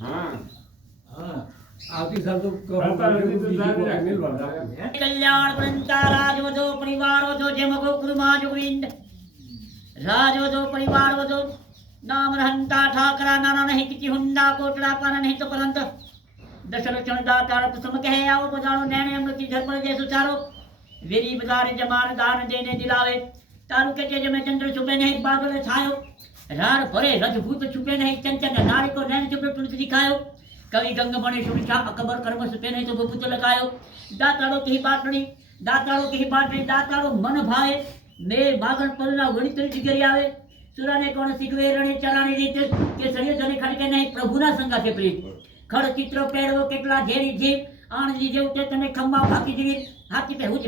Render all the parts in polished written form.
हाँ हाँ આવતી સાલ તો કલ્યાણ વૃંદા રાજવધો પરિવાર વધો જેમ ગોકુળમાં જોગવિંદ રાજવધો પરિવાર વધો નામ રહંતા ઠાકરા નાના નહીં કિચી હુંડા કોટડા પાના નહીં તો પરંત દશલક્ષણ દાતાર પ્રથમ કહે આવો બધાનો નેણે અમૃતિ ધર્મ જે સુચારો વેરી બજારે જમાન દાન દેને દિલાવે તારું કે જે મેં ચંદ્ર છુપે નહીં બાદલ છાયો રાર ભરે રજભૂત છુપે નહીં ચંચન નારી को नैन છુપે तुलसी दिखायो कवि गंग बने सुनिछा अकबर कर्म सुपे नहीं तो बबूत लगायो दाताड़ो की बाटड़ी दाताड़ो मन भाए ने बागन पलना गणित जिगरी आवे सुरा ने कोण सीखवे रणे चराणी रीत के सरियो जने खड़के नहीं प्रभुना संगा से प्रीत खड़ चित्र पेड़ो केटला झेरी जीव आण जीजे उठे तने खम्बा भाकी जीवी हाथी पे हुज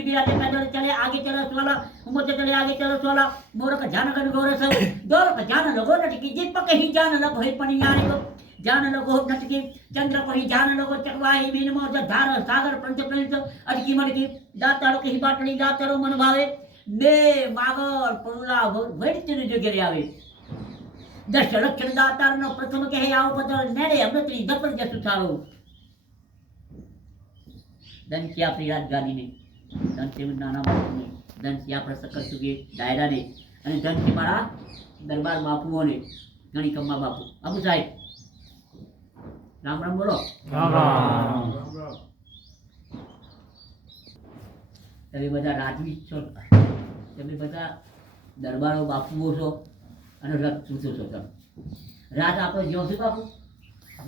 बिराजे पैदल चले आगे चलो वाला उमते चले आगे चलो वाला मोरक जानगन गोरस दोरक जान लगो नटकी दीपक ही जान लग होई पनियारे को जान लगो नटकी चंद्र पही जान लगो चकवाई बीन मोज धार सागर पंच प्रणित अटकी मटकी दाताड़ो की बाटड़ी दाताड़ो मन भावे ने मागर पुला वैदिक जगरे आवे दश लक्षण दातार नो प्रथम कहे आओ पदर नेड़े अमृतरी जबरदस्त उछालो धनसिया अपनी राजगादी ने धनसिया नाना बापू ने धनसिया पर सकल चुके दायरा ने અને ધનસિંહ મારા દરબાર બાપુઓને ઘણી કમ્મા બાપુ અબુ સાહેબ રામ રામ બોલો તમે બધા રાજવી છો તમે બધા દરબારો બાપુઓ છો અને રથ ચૂસો છો તમે રાજ આપણે જ્યો છે બાપુ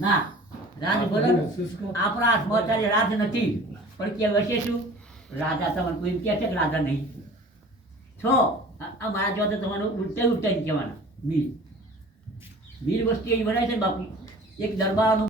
ના રાજ બોલો આપણા હાથમાં અત્યારે રાજ નથી પણ કે વશે શું રાજા તમને કોઈ કહે છે કે રાજા નહીં છો આ મારા જો તો તમારું ઉલટે કહેવાના મીર વસ્તી એવી બનાય છે બાપુ એક દરબારનું